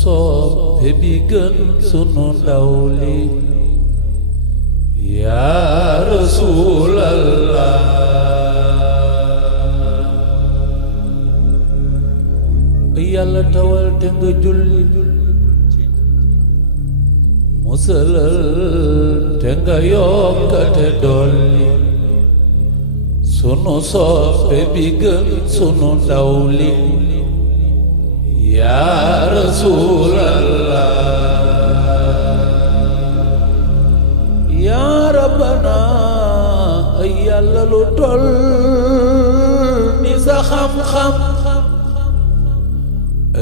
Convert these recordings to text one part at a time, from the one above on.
soppe bi gën sunu ndaw li yaa rasuulallah yàlla tawal te nga julli musalal te nga yokkate dolli sunu soppe bi gën sunu ndaw li yaa rasuulallah yaa rabbana ay yàlla lu tol ni sa xam-xam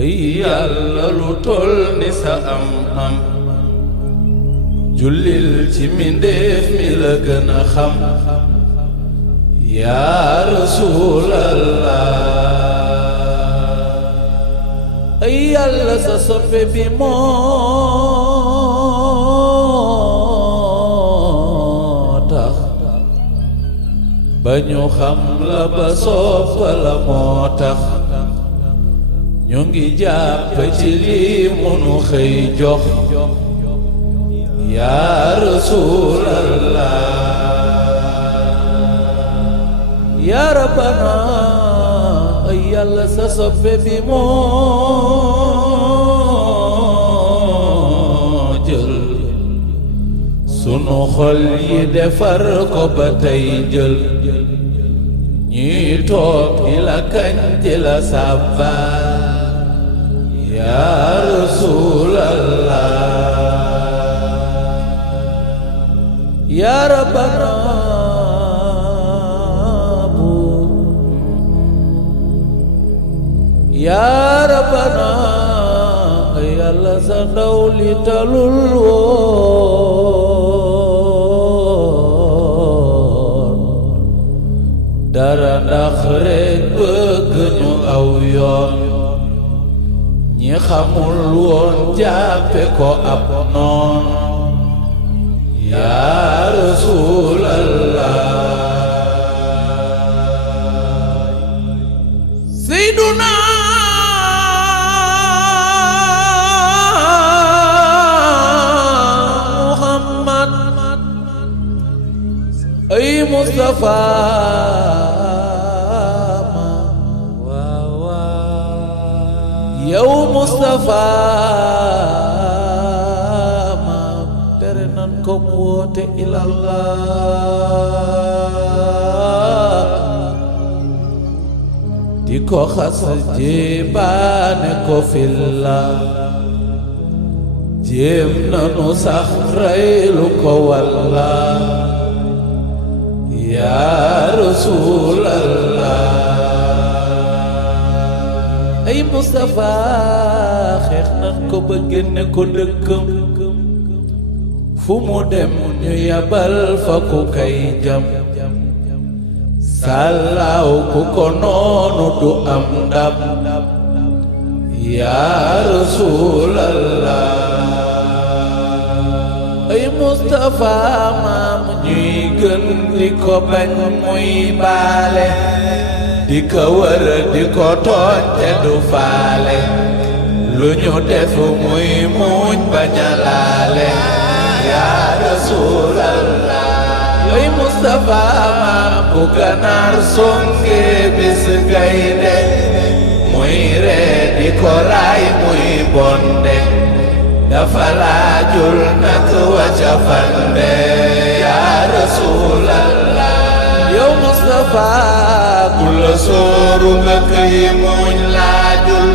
ay yàlla lu tol ni sa am-am jullil ci mindeef mi la gën a xam yaa rasuulallah ay yàlla sa soppe bi moo tax ba ñu xam la ba soppa la moo tax ñu ngi jàpp ci lii munu xëy jox yaa rasuulallah yaa rabbana ay yàlla sa soppe bi moo jël sunu xol yi defar ko ba tey jël ñuy toog di la kañ di la sàbbaal yaa rasuulallah yaa rabbana yaa rabbana yàlla sa ndaw li talul woon dara ndax rekk bëgg ñu aw yoon ñi xamul woon jàppe ko ab noon yaa rasuulallah seyduna ay Mustafa ma yow Mustafa ma tere nan ko mu woote ilallah di ko xas jéebaane ko filla jéem nanu sax reylu ko walla yaa rasuulallah ay Mustafa xeex nan ko ba génne ko dëkkam fu mu dem ñu yabal fa ku kay jam sàllaaw ku ko noonu du am ndam yaa rasuulallah ay Mustafa maam ñuy gën di ko bañ muy baale di ko wër di ko tooñ te du faale lu ñu def muy muñ bañ a laale yaa rasuulallah ay Mustafa maam bu ganaar songe bis gaynde muy ree di ko raay muy bonde dafa laajul nak waca fande yaa rasuulallah yow Mustafa ku la sooru nga këy muñ laajul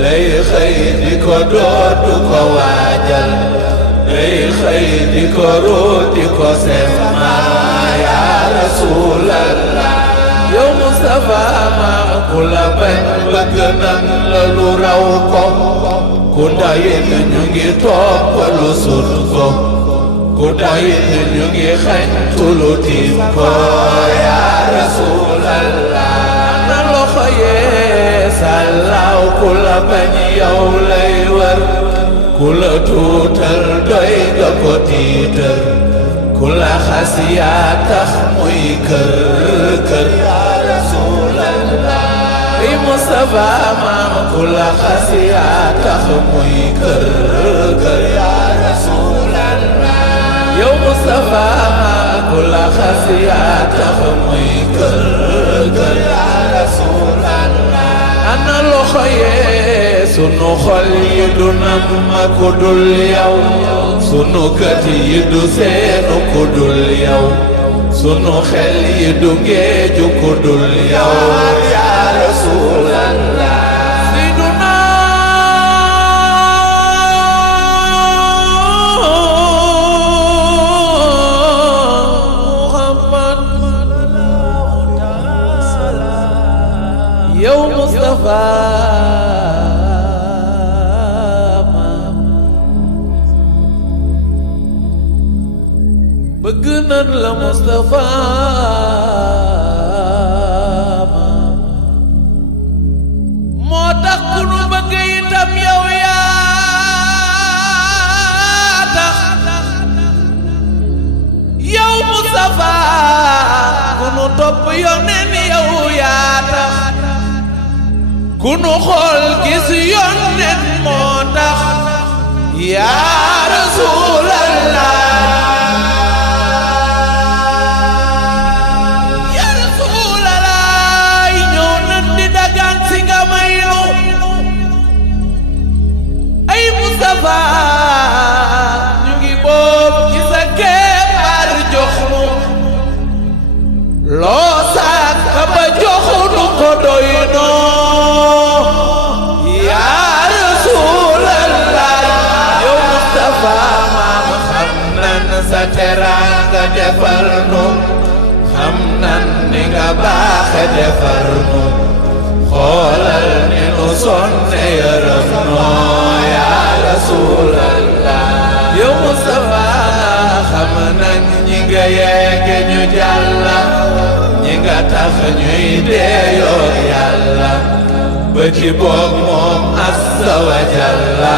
lay xëy di ko door du ko waajal lay xëy di ko root di ko semma yaa rasuulallah yow Mustafa ma ku la bañ bëgg nan la lu raw ko ku dayit ñu ngi topp lu sut ko ku dayit ñu ngi xañtu lu tiim ko yaa rasuulallah na loxo yee sàllaaw ku la bañ yow lay wër ku la tuutal doy nga ko tiital ku la xas yaa tax muy kër kër yaa rasuulallah Mustafa maam ku la xas yaa tax muy kër kër yaa Rasulallah yow Mustafa maam ku la xas yaa tax muy kër kër yaa Rasulallah ana loxo yee sunu xol yi du nam ma ku dul yow sunu kët yi du seenu ku dul yow sunu xel yi du géeju ku dul yow yaa Rasulallah Seyduna Muhammad yow Mustafa bëgg nan la Mustafa moo tax ku nu bëgg itam yow yaa tax yow Mustafa ku nu topp yoneen yow yaa tax ku nu xool gis yoneen moo tax yaa Rasulallah ñu ngi boob ci sa keppaar jox nu loo sàkk ba jox nu ko doy noo yaa Rasulallah yow Mustafa maam xam nan sa teraanga defal nu xam nan ni nga baaxe defal nu xoolal ni nu sonne yërëm noo yaa Rasulallah yow Mustafa xam nañ ñi nga yeege ñu jàlla ñi nga tax ñuy deeyoo yàlla ba ci boog moom azza wa jalla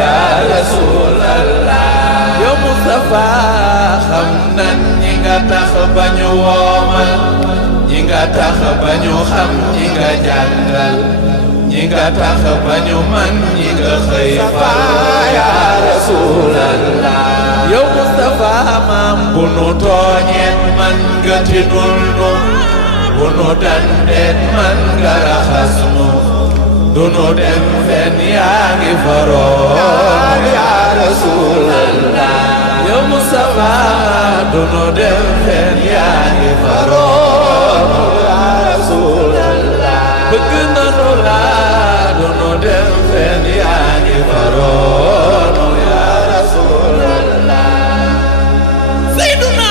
yaa Rasulallah yow Mustafa xam nañ ñi nga tax ba ñu woomal ñi nga tax ba ñu xam ñi nga jàngal ñi nga tax ba ñu man ñi nga xëy fa yaa Rasulallah yow Mustafa maam bu nu tooñeen man nga tinul nu bu nu dandeet man nga raxas nu du nu dem fen yaa ngi faroon yaa Rasulallah yow Mustafa du nu dem fen yaa ngi faroon yaa Rasulallah bëgg nanu la du nu dem fen yaa ngi faroon yaa Rasulallah Seyduna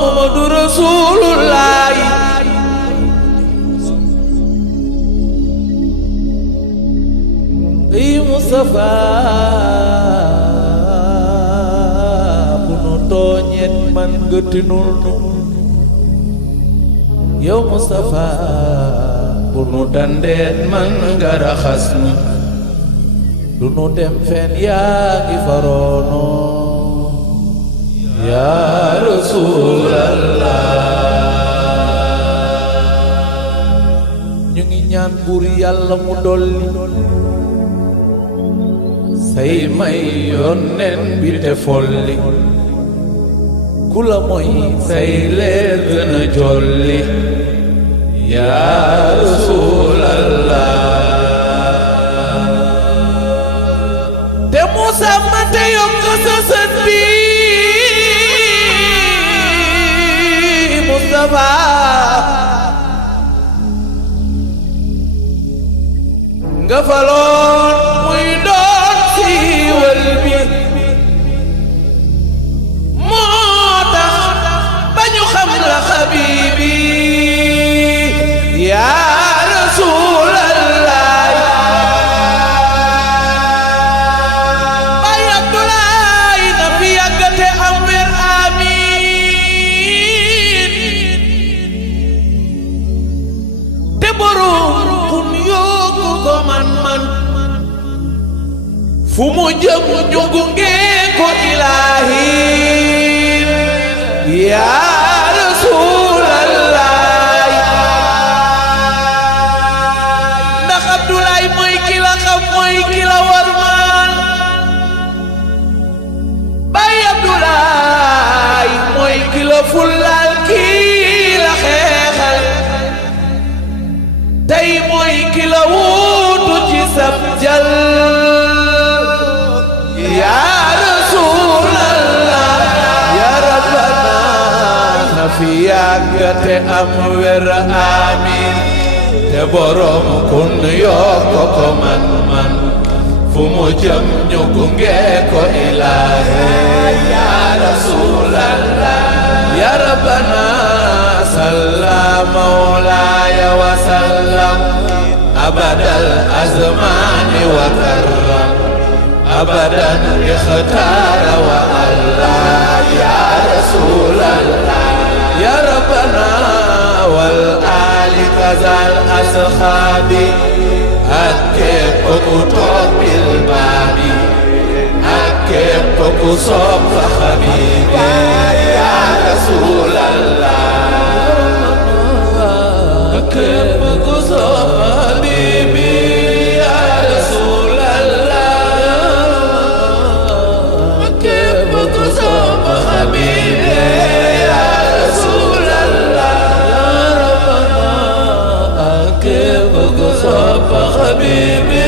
Muhammadu Rasulullah ey Mustafa bu nu tooñet man nga tinul nu yow Mustafa bu nu dandeet man nga raxas nu du nu dem fen yaa ngi faroono yaa Rasulallah ñu ngi ñaan buur yàlla mu dolli say may yónneen bi te folli ku la mooy say leer gën a jolli yaa Rasulallah te Musa ma te yokk sa sët bi Mustafa nga faloon muy doon siiwal bi moo tax ba ñu xam la Habibi yaa Rasulallah Baay Abdoulaye na fi yàggate am wér amiin te borom kun yóbbu ko man fu mu jëm ñu gunge ko Ilaahi yaa Rasul la fullaal kii la xeexal tey mooy ki la wuutu ci sab jal yaa rasuulallah yaa rabbana na fi yàgg te am wér amiin te borom kun yokk ko man fu mu jëm ñu gunge ko ilaahi yaa rasuulallah yaa rabbana salla mawlaaya wa sallam abadal azmaani wa karram abadan ixtaara wa allah yaa rasuulallah yaa rabbana wal aali kazal asxaabi ak képp ku toog bil baabi ak képp ku sopp xabiibi yaa rasuulallah ak képp ku sopp xabiibi yaa rasuulallah ak képp ku sopp xabiibi yaa rasuulallah yaa rabbana ak képp ku sopp xabiibi